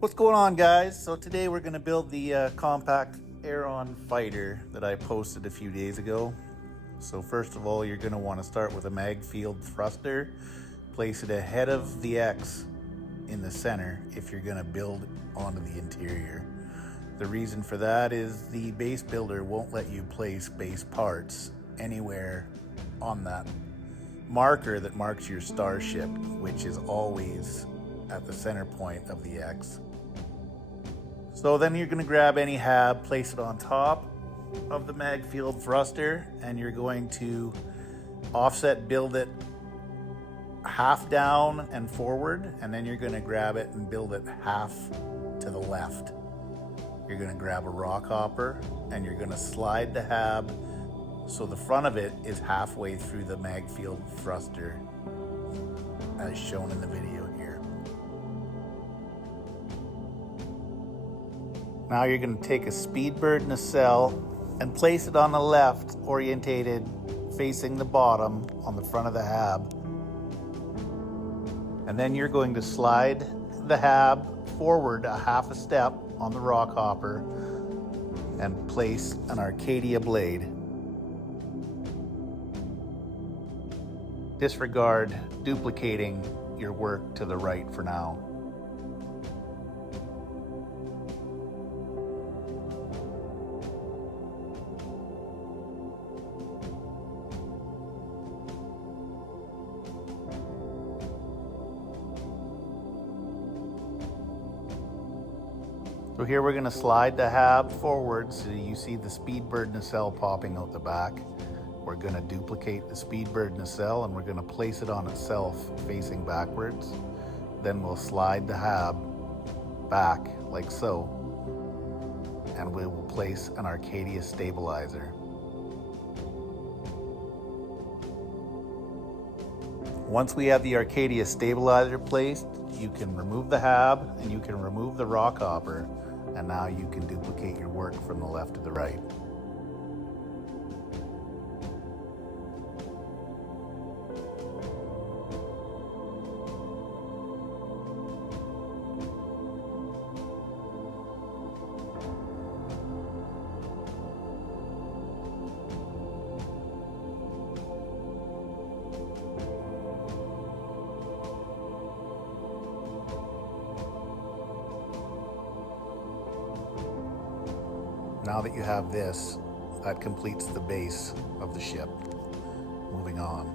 What's going on, guys? So today we're going to build the compact Aeron fighter that I posted a few days ago. So first of all, you're going to want to start with a mag field thruster. Place it ahead of the X in the center if you're going to build onto the interior. The reason for that is the base builder won't let you place base parts anywhere on that marker that marks your starship, which is always at the center point of the X. So then you're going to grab any hab, place it on top of the mag field thruster, and you're going to offset build it half down and forward, and then you're going to grab it and build it half to the left. You're going to grab a rock hopper and you're going to slide the hab so the front of it is halfway through the mag field thruster as shown in the video here. Now you're going to take a Speedbird nacelle and place it on the left, orientated facing the bottom on the front of the hab. And then you're going to slide the hab forward a half a step on the rock hopper and place an Arcadia blade. Disregard duplicating your work to the right for now. So here we're going to slide the hab forward so you see the Speedbird nacelle popping out the back. We're going to duplicate the Speedbird nacelle and we're going to place it on itself facing backwards. Then we'll slide the hab back like so, and we will place an Arcadia stabilizer. Once we have the Arcadia stabilizer placed, you can remove the hab and you can remove the rock hopper, and now you can duplicate your work from the left to the right. Now that you have this, that completes the base of the ship. Moving on.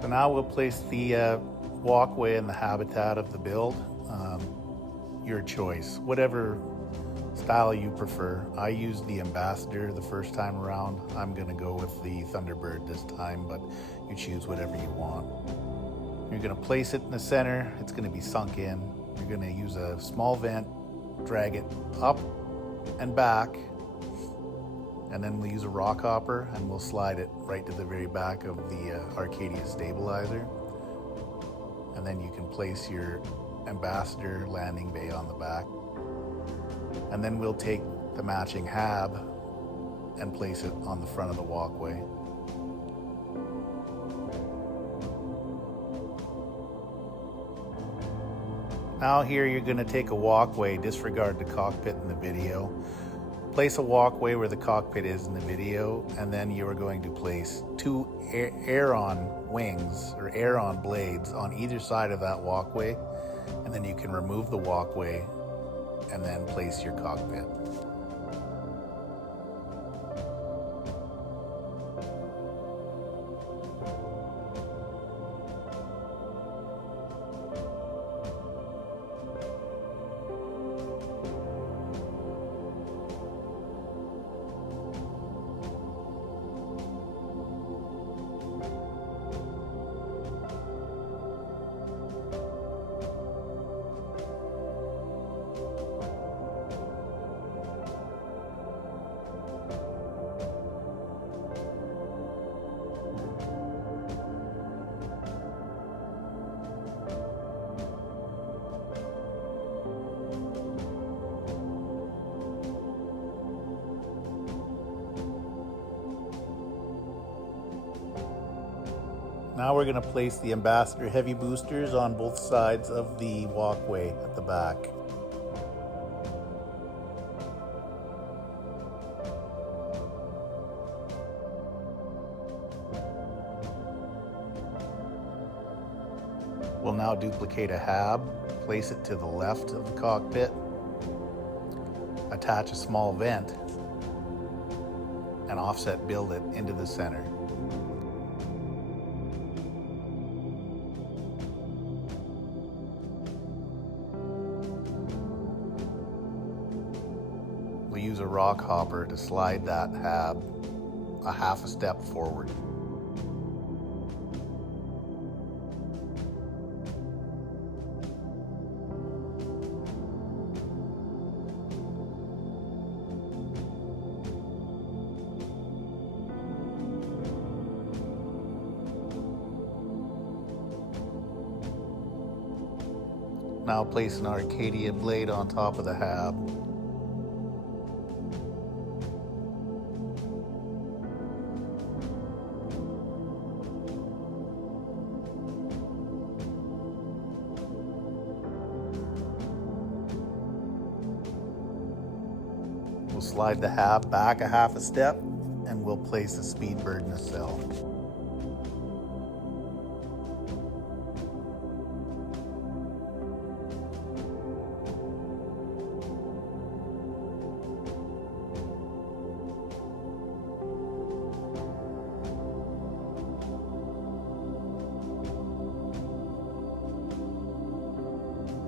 So now we'll place the walkway in the habitat of the build. Your choice, whatever style you prefer. I used the Ambassador the first time around. I'm gonna go with the Thunderbird this time, but you choose whatever you want. You're gonna place it in the center. It's gonna be sunk in. You're gonna use a small vent, drag it up and back, and then we'll use a rock hopper and we'll slide it right to the very back of the Arcadia stabilizer. And then you can place your Ambassador landing bay on the back. And then we'll take the matching hab and place it on the front of the walkway. Now here you're going to take a walkway, disregard the cockpit in the video. Place a walkway where the cockpit is in the video, and then you are going to place two Aeron wings or Aeron blades on either side of that walkway, and then you can remove the walkway and then place your cockpit. Now we're going to place the Ambassador heavy boosters on both sides of the walkway at the back. We'll now duplicate a hab, place it to the left of the cockpit, attach a small vent, and offset build it into the center. We'll use a rock hopper to slide that hab a half a step forward. Now place an Arcadia blade on top of the hab. We'll slide the hab back a half a step and we'll place a speed bird nacelle.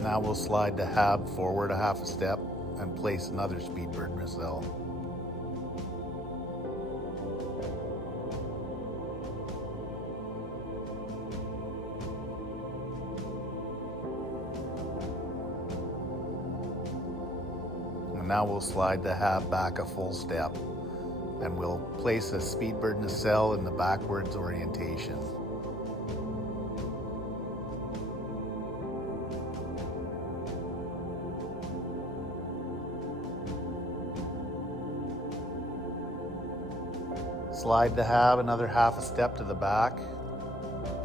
Now we'll slide the hab forward a half a step and place another speedbird nacelle. And now we'll slide the hab back a full step and we'll place a speedbird nacelle in the backwards orientation. Slide the hab another half a step to the back,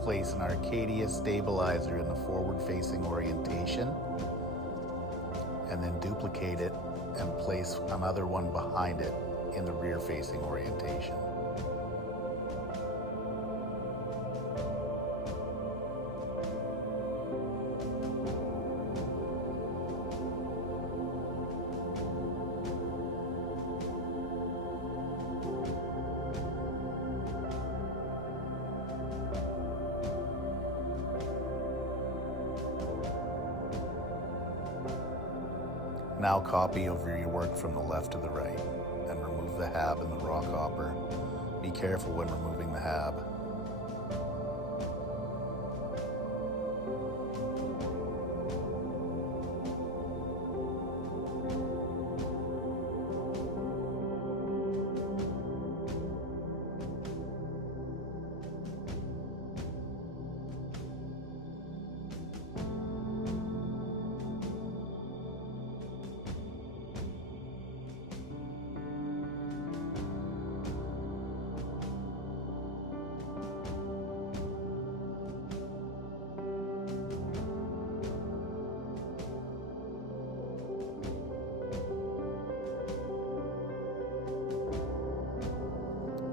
place an Arcadia stabilizer in the forward-facing orientation, and then duplicate it and place another one behind it in the rear-facing orientation. Now copy over your work from the left to the right and remove the hab and the rock hopper. Be careful when removing the hab.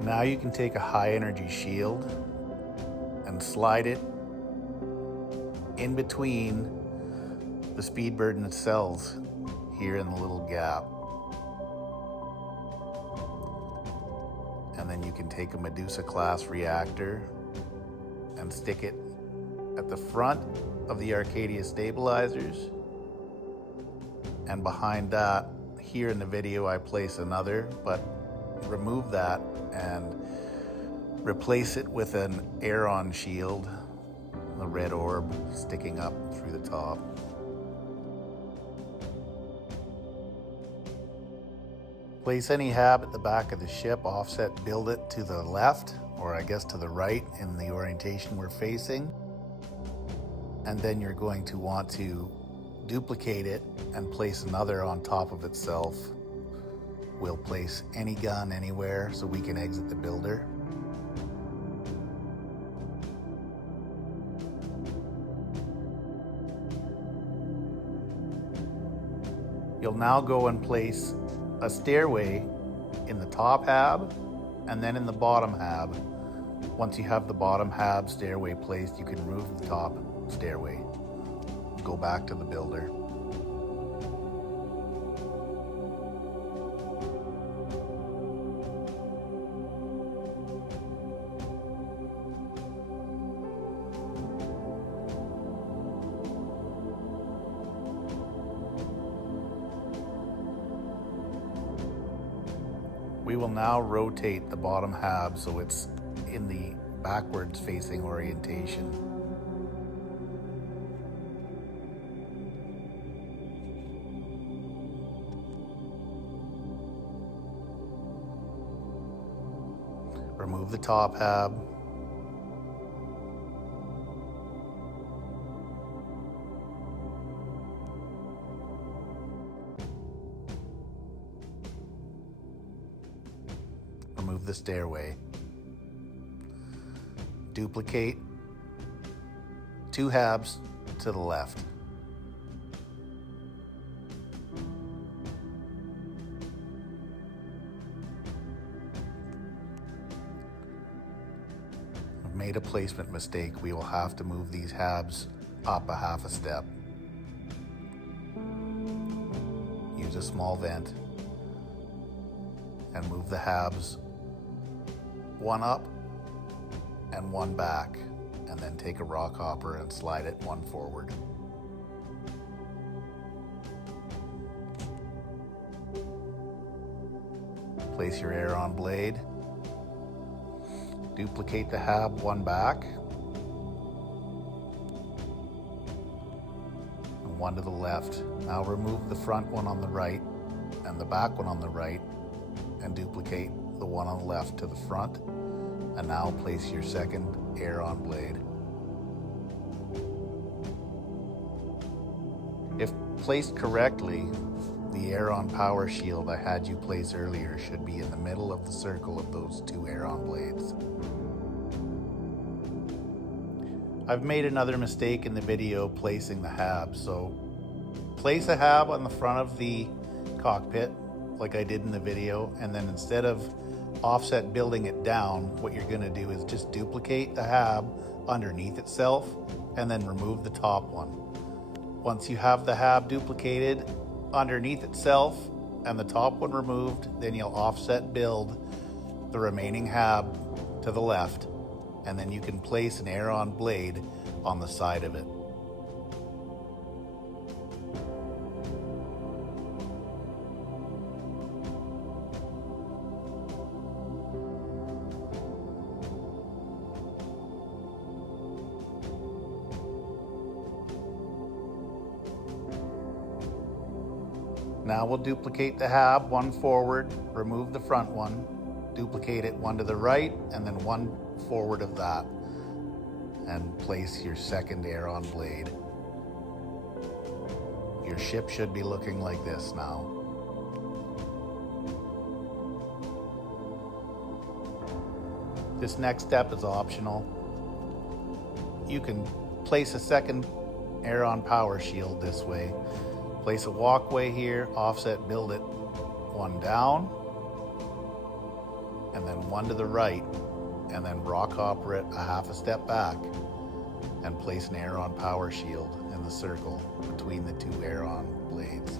Now you can take a high energy shield and slide it in between the speedbird nacelles here in the little gap. And then you can take a Medusa-class reactor and stick it at the front of the Arcadia stabilizers. And behind that, here in the video, I place another, but remove that and replace it with an Aeron shield, the red orb sticking up through the top. Place any hab at the back of the ship, offset build it to the left, or I guess to the right in the orientation we're facing. And then you're going to want to duplicate it and place another on top of itself. We'll place any gun anywhere so we can exit the builder. now go and place a stairway in the top hab and then in the bottom hab. Once you have the bottom hab stairway placed, you can remove the top stairway. Go back to the builder. We will now rotate the bottom hab so it's in the backwards facing orientation. Remove the top hab. Remove the stairway. Duplicate 2 habs to the left. I've made a placement mistake. We will have to move these habs up a half a step. Use a small vent and move the habs 1 up and 1 back, and then take a rock hopper and slide it 1 forward. Place your air-on blade. Duplicate the hab 1 back and 1 to the left. Now remove the front one on the right and the back one on the right and duplicate the one on the left to the front. And now place your second air-on blade. If placed correctly, the air-on power shield I had you place earlier should be in the middle of the circle of those 2 air-on blades. I've made another mistake in the video placing the hab, so place a hab on the front of the cockpit like I did in the video, and then instead of offset building it down, what you're going to do is just duplicate the hab underneath itself and then remove the top one. Once you have the hab duplicated underneath itself and the top one removed, then you'll offset build the remaining hab to the left, and then you can place an air-on blade on the side of it. Now we'll duplicate the hab 1 forward, remove the front one, duplicate it 1 to the right, and then 1 forward of that, and place your second air-on blade. Your ship should be looking like this now. This next step is optional. You can place a second air-on power shield this way. Place a walkway here, offset build it 1 down, and then 1 to the right, and then rock hopper it a half a step back, and place an air-on power shield in the circle between the 2 air-on blades.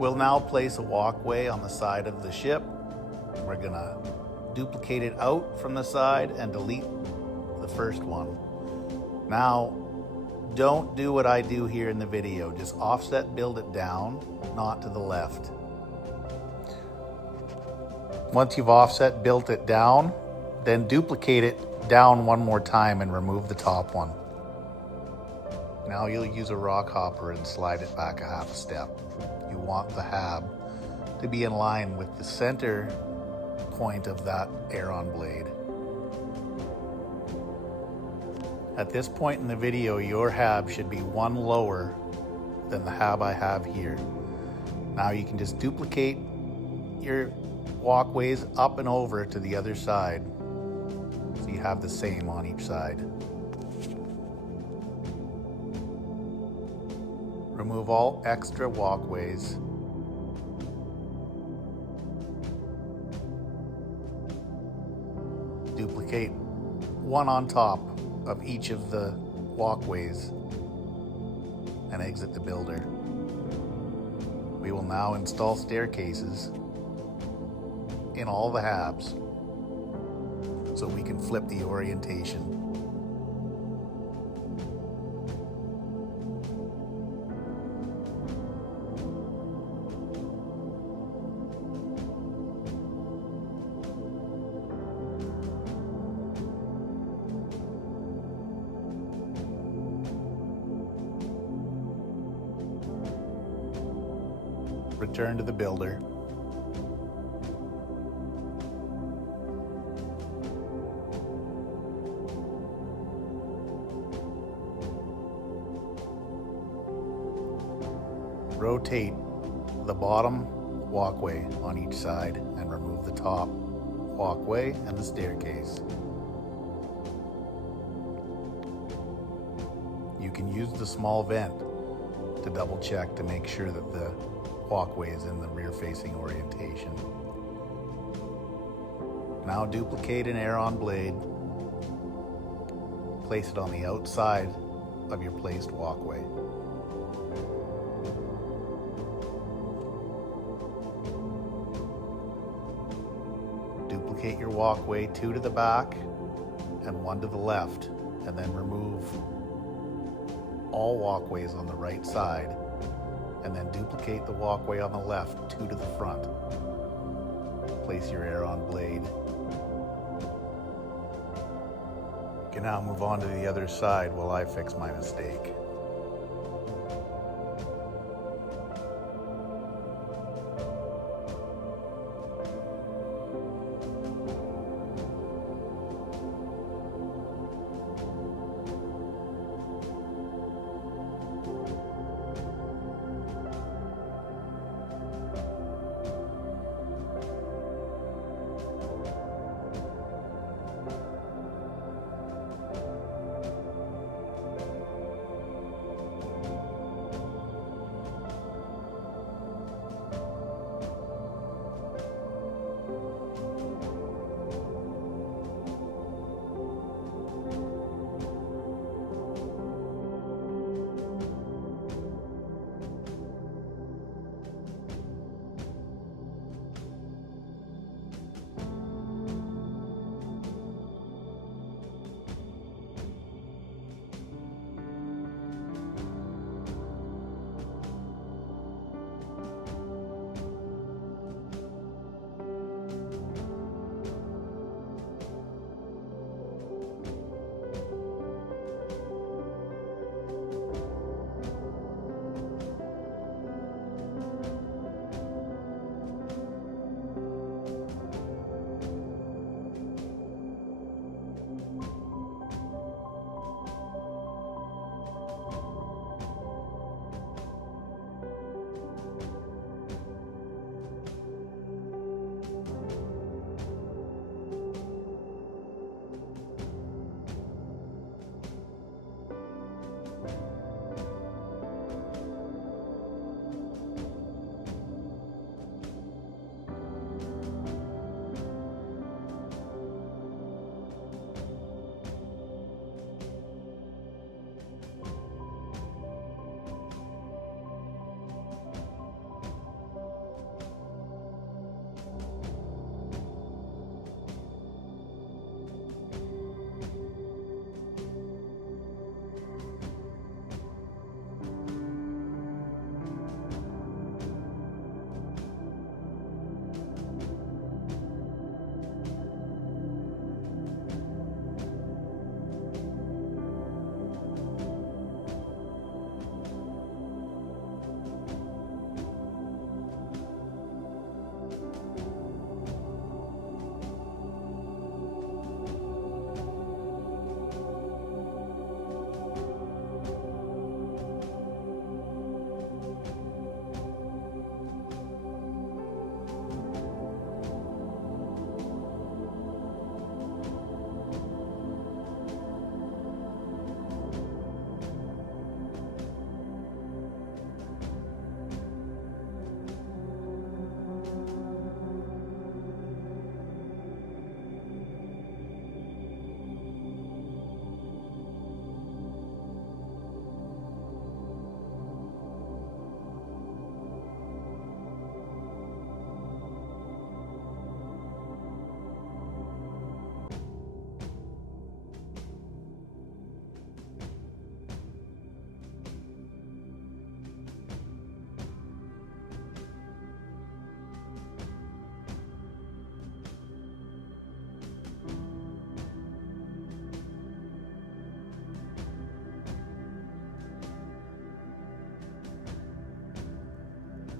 We'll now place a walkway on the side of the ship. We're gonna duplicate it out from the side and delete the first one. Now, don't do what I do here in the video. Just offset build it down, not to the left. Once you've offset built it down, then duplicate it down one more time and remove the top one. Now you'll use a rock hopper and slide it back a half step. You want the hab to be in line with the center point of that aileron blade. At this point in the video, your hab should be one lower than the hab I have here. Now you can just duplicate your walkways up and over to the other side, so you have the same on each side. Remove all extra walkways. Duplicate one on top of each of the walkways and exit the builder. We will now install staircases in all the habs so we can flip the orientation. Return to the builder. Rotate the bottom walkway on each side and remove the top walkway and the staircase. You can use the small vent to double check to make sure that the walkway is in the rear facing orientation. Now duplicate an aileron blade. Place it on the outside of your placed walkway. Duplicate your walkway, 2 to the back and 1 to the left, and then remove all walkways on the right side, and then duplicate the walkway on the left, 2 to the front. Place your aileron blade. You can now move on to the other side while I fix my mistake.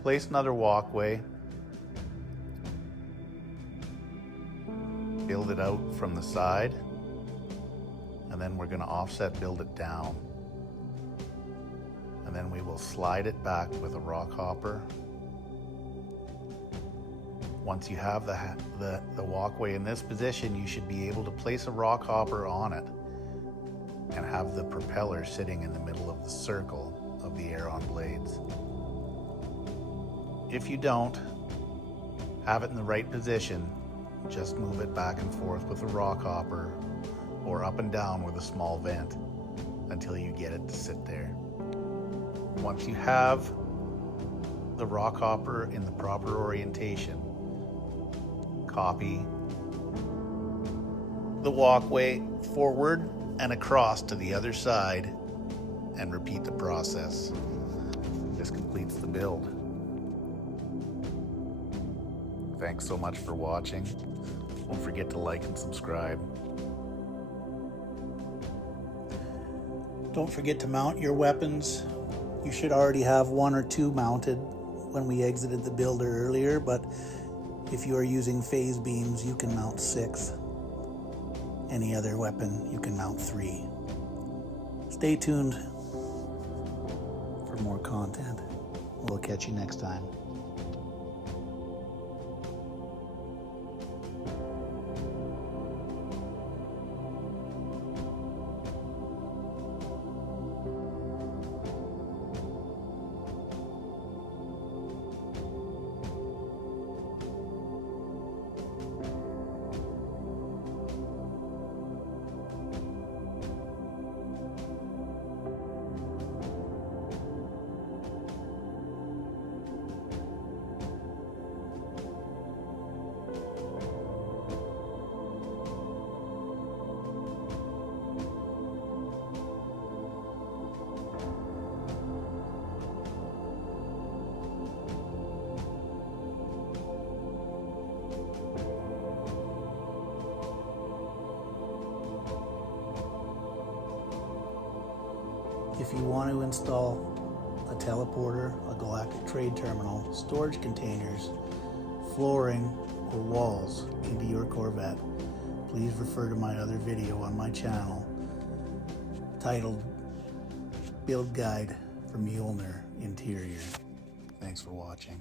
Place another walkway. Build it out from the side. And then we're going to offset build it down. And then we will slide it back with a rock hopper. Once you have the walkway in this position, you should be able to place a rock hopper on it and have the propeller sitting in the middle of the circle of the air-on blades. If you don't have it in the right position, just move it back and forth with a rock hopper or up and down with a small vent until you get it to sit there. Once you have the rock hopper in the proper orientation, copy the walkway forward and across to the other side and repeat the process. This completes the build. Thanks so much for watching. Don't forget to like and subscribe. Don't forget to mount your weapons. You should already have one or two mounted when we exited the builder earlier, but if you are using phase beams, you can mount 6. Any other weapon, you can mount 3. Stay tuned for more content. We'll catch you next time. If you want to install a teleporter, a galactic trade terminal, storage containers, flooring, or walls into your Corvette, please refer to my other video on my channel titled Build Guide for Mjolnir Interior. Thanks for watching.